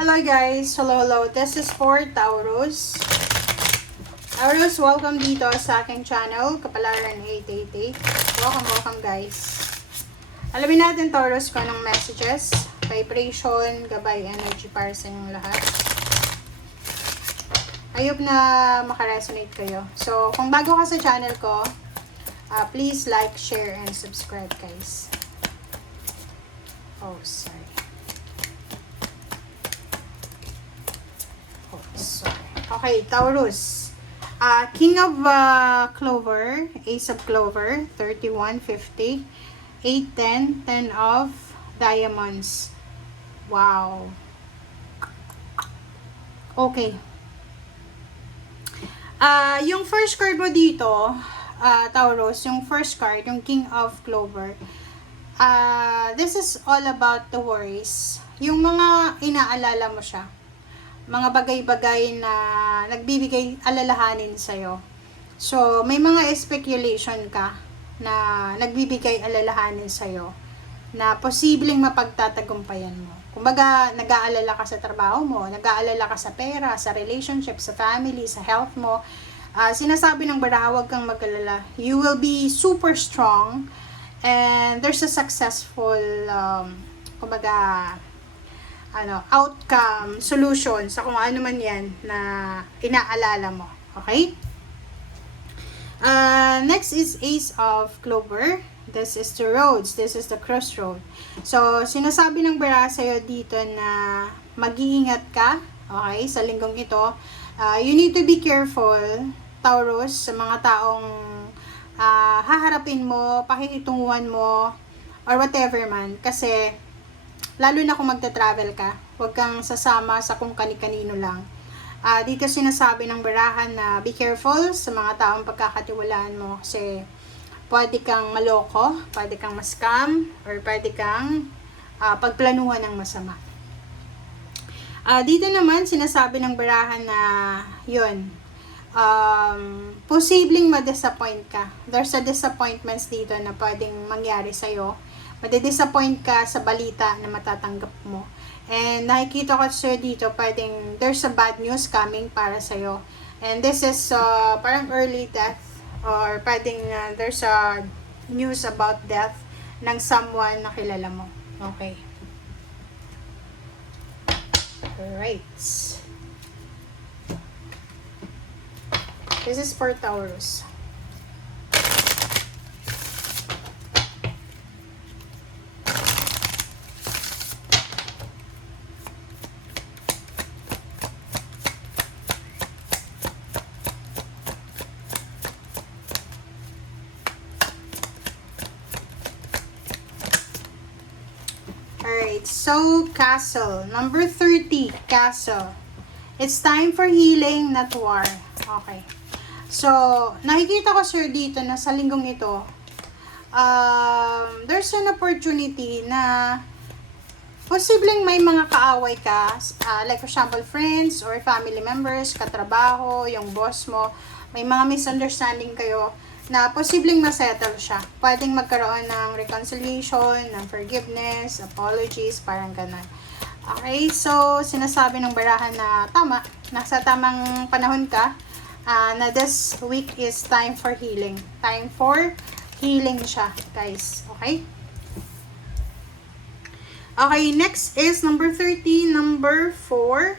Hello guys, hello. This is for Taurus. Taurus, welcome dito sa aking channel, Kapalaran 888. Welcome guys. Alamin natin Taurus kung anong messages, vibration, gabay, energy para sa inyong lahat. I hope na makaresonate kayo. So, kung bago ka sa channel ko, please like, share, and subscribe guys. Oh, sorry. Okay, Taurus. King of Clover, Ace of Clover, 3150, 810, 10 of Diamonds. Wow. Okay. Yung first card mo dito, Taurus, yung first card, yung King of Clover, this is all about the worries. Yung mga inaalala mo siya. Mga bagay-bagay na nagbibigay alalahanin sa'yo. So, may mga speculation ka na nagbibigay alalahanin sa'yo na posibleng mapagtatagumpayan mo. Kumbaga, nag-aalala ka sa trabaho mo, nag-aalala ka sa pera, sa relationship, sa family, sa health mo. Sinasabi ng baraha, huwag kang mag-alala. You will be super strong and there's a successful, kumbaga, outcome, solution sa kung ano man yan na inaalala mo. Okay? Next is Ace of Clover. This is the roads. This is the crossroad. So, sinasabi ng baraha sa'yo dito na mag-iingat ka, okay, sa linggong ito. You need to be careful, Taurus, sa mga taong haharapin mo, pakikitunguhan mo, or whatever man. Kasi, lalo na kung magta-travel ka, huwag kang sasama sa kung kani-kanino lang. Dito sinasabi ng barahan na be careful sa mga taong pagkakatiwalaan mo kasi pwede kang maloko, pwede kang ma-scam, or pwede kang pagplanuhan ng masama. Dito naman sinasabi ng barahan na yun, posibleng ma-disappoint ka. There's a disappointments dito na pwedeng mangyari sa'yo. Madi-disappoint ka sa balita na matatanggap mo. And nakikita ko sa'yo dito, pwedeng there's a bad news coming para sa'yo. And this is parang early death or pwedeng there's a news about death ng someone na kilala mo. Okay. Alright. This is for Taurus. Alright, so Castle. Number 30, Castle. It's time for healing, not war. Okay. So, nakikita ko sir dito na sa linggong ito, there's an opportunity na posibleng may mga kaaway ka, like for example, friends or family members, katrabaho, yung boss mo, may mga misunderstanding kayo na posibleng masettle siya. Pwedeng magkaroon ng reconciliation, ng forgiveness, apologies, parang ganun. Okay, so sinasabi ng barahan na tama, nasa tamang panahon ka, na this week is time for healing. Time for healing siya, guys. Okay? Okay, next is number 30, number 4,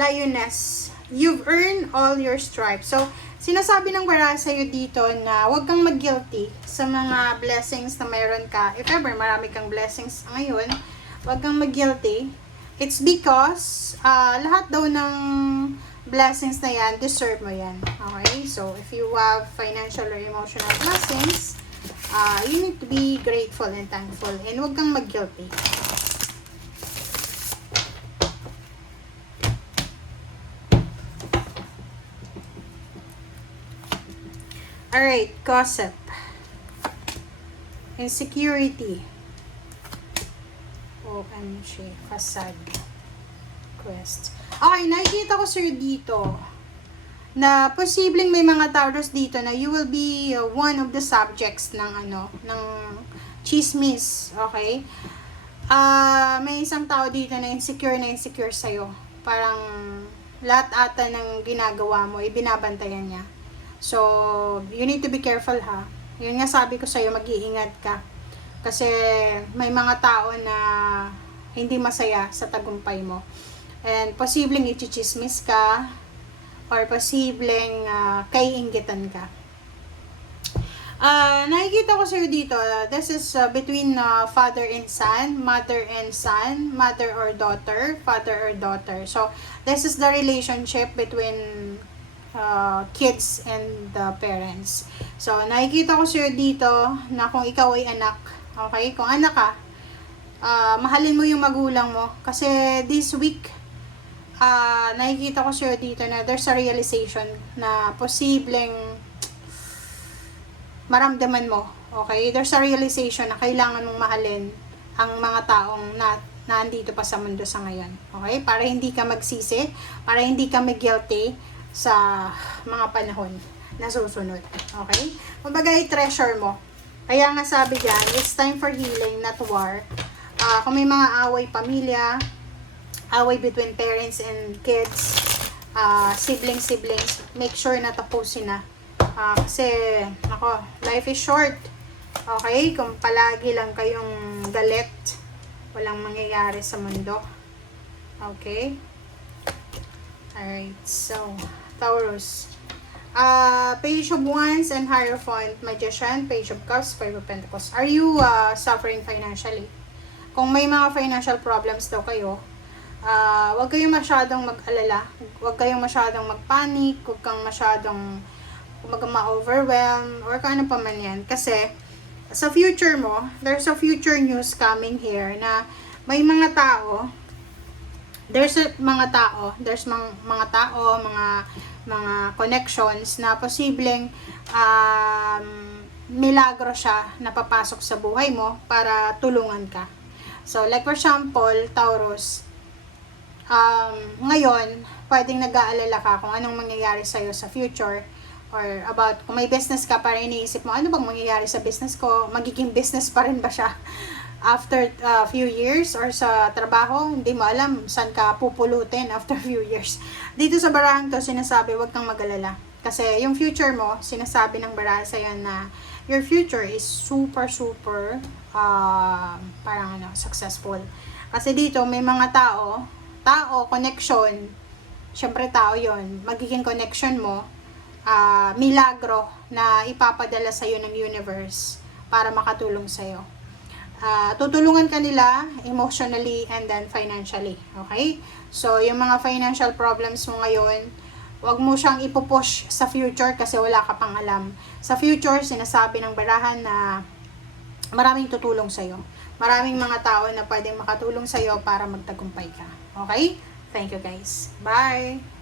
Lioness. You've earned all your stripes. So, sinasabi ng baraha sa'yo dito na huwag kang mag-guilty sa mga blessings na mayroon ka. If ever marami kang blessings ngayon, huwag kang mag-guilty. It's because lahat daw ng blessings na yan, deserve mo yan. Okay? So, if you have financial or emotional blessings, you need to be grateful and thankful. And huwag kang mag-guilty. Alright, gossip. Insecurity. OMG, facade. Quest. Okay, nakikita ko sir dito na posibleng may mga Taurus dito na you will be one of the subjects ng ng chismis, okay? May isang tao dito na insecure sa'yo. Parang lahat ata ng ginagawa mo, ibinabantayan niya. So, you need to be careful ha. Yun nga sabi ko sa'yo, mag-iingat ka. Kasi may mga tao na hindi masaya sa tagumpay mo. And posibleng ichichismis ka, or posibleng kaiinggitan ka. Nakikita ko sa'yo dito, this is between father and son, mother and son, mother or daughter, father or daughter. So, this is the relationship between kids and the parents. So, nakikita ko sa'yo dito na kung ikaw ay anak, okay, kung anak ka, mahalin mo yung magulang mo. Kasi this week, nakikita ko sa'yo dito na there's a realization na posibleng maramdaman mo, okay? There's a realization na kailangan mong mahalin ang mga taong nandito pa sa mundo sa ngayon, okay? Para hindi ka magsisi, para hindi ka mag-guilty sa mga panahon na susunod, okay? Kumbaga, i-treasure mo. Kaya nga sabi dyan, it's time for healing, not war. Kung may mga away pamilya, away between parents and kids, siblings, make sure na tapusin na. Kasi, ako, life is short. Okay? Kung palagi lang kayong galit, walang mangyayari sa mundo. Okay? Alright, so, Taurus. Page of Wands and Hierophant, Magician, Page of Cups, Five of Pentacles. Are you suffering financially? Kung may mga financial problems daw kayo, huwag kayong masyadong mag-alala. Huwag kayong masyadong mag-panic. Huwag kang masyadong ma-overwhelm or kung ano pa man yan. Kasi, sa future mo, there's a future news coming here na may mga tao, mga connections na posibleng milagro siya na papasok sa buhay mo para tulungan ka. So, like for example, Taurus, ngayon, pwedeng nag-aalala ka kung anong mangyayari sa'yo sa future, or about kung may business ka, para iniisip mo, ano bang mangyayari sa business ko? Magiging business pa rin ba siya after few years? Or sa trabaho, hindi mo alam saan ka pupulutin after few years. Dito sa barahang to, sinasabi, wag kang mag-alala. Kasi yung future mo, sinasabi ng baraha sa'yo na your future is super, parang successful. Kasi dito, may mga tao, connection, syempre tao yon, magiging connection mo, milagro na ipapadala sa'yo ng universe para makatulong sa'yo. Tutulungan ka nila emotionally and then financially. Okay? So, yung mga financial problems mo ngayon, wag mo siyang ipupush sa future kasi wala ka pang alam. Sa future, sinasabi ng barahan na maraming tutulong sa'yo. Maraming mga tao na pwedeng makatulong sa'yo para magtagumpay ka. Okay? Thank you guys. Bye!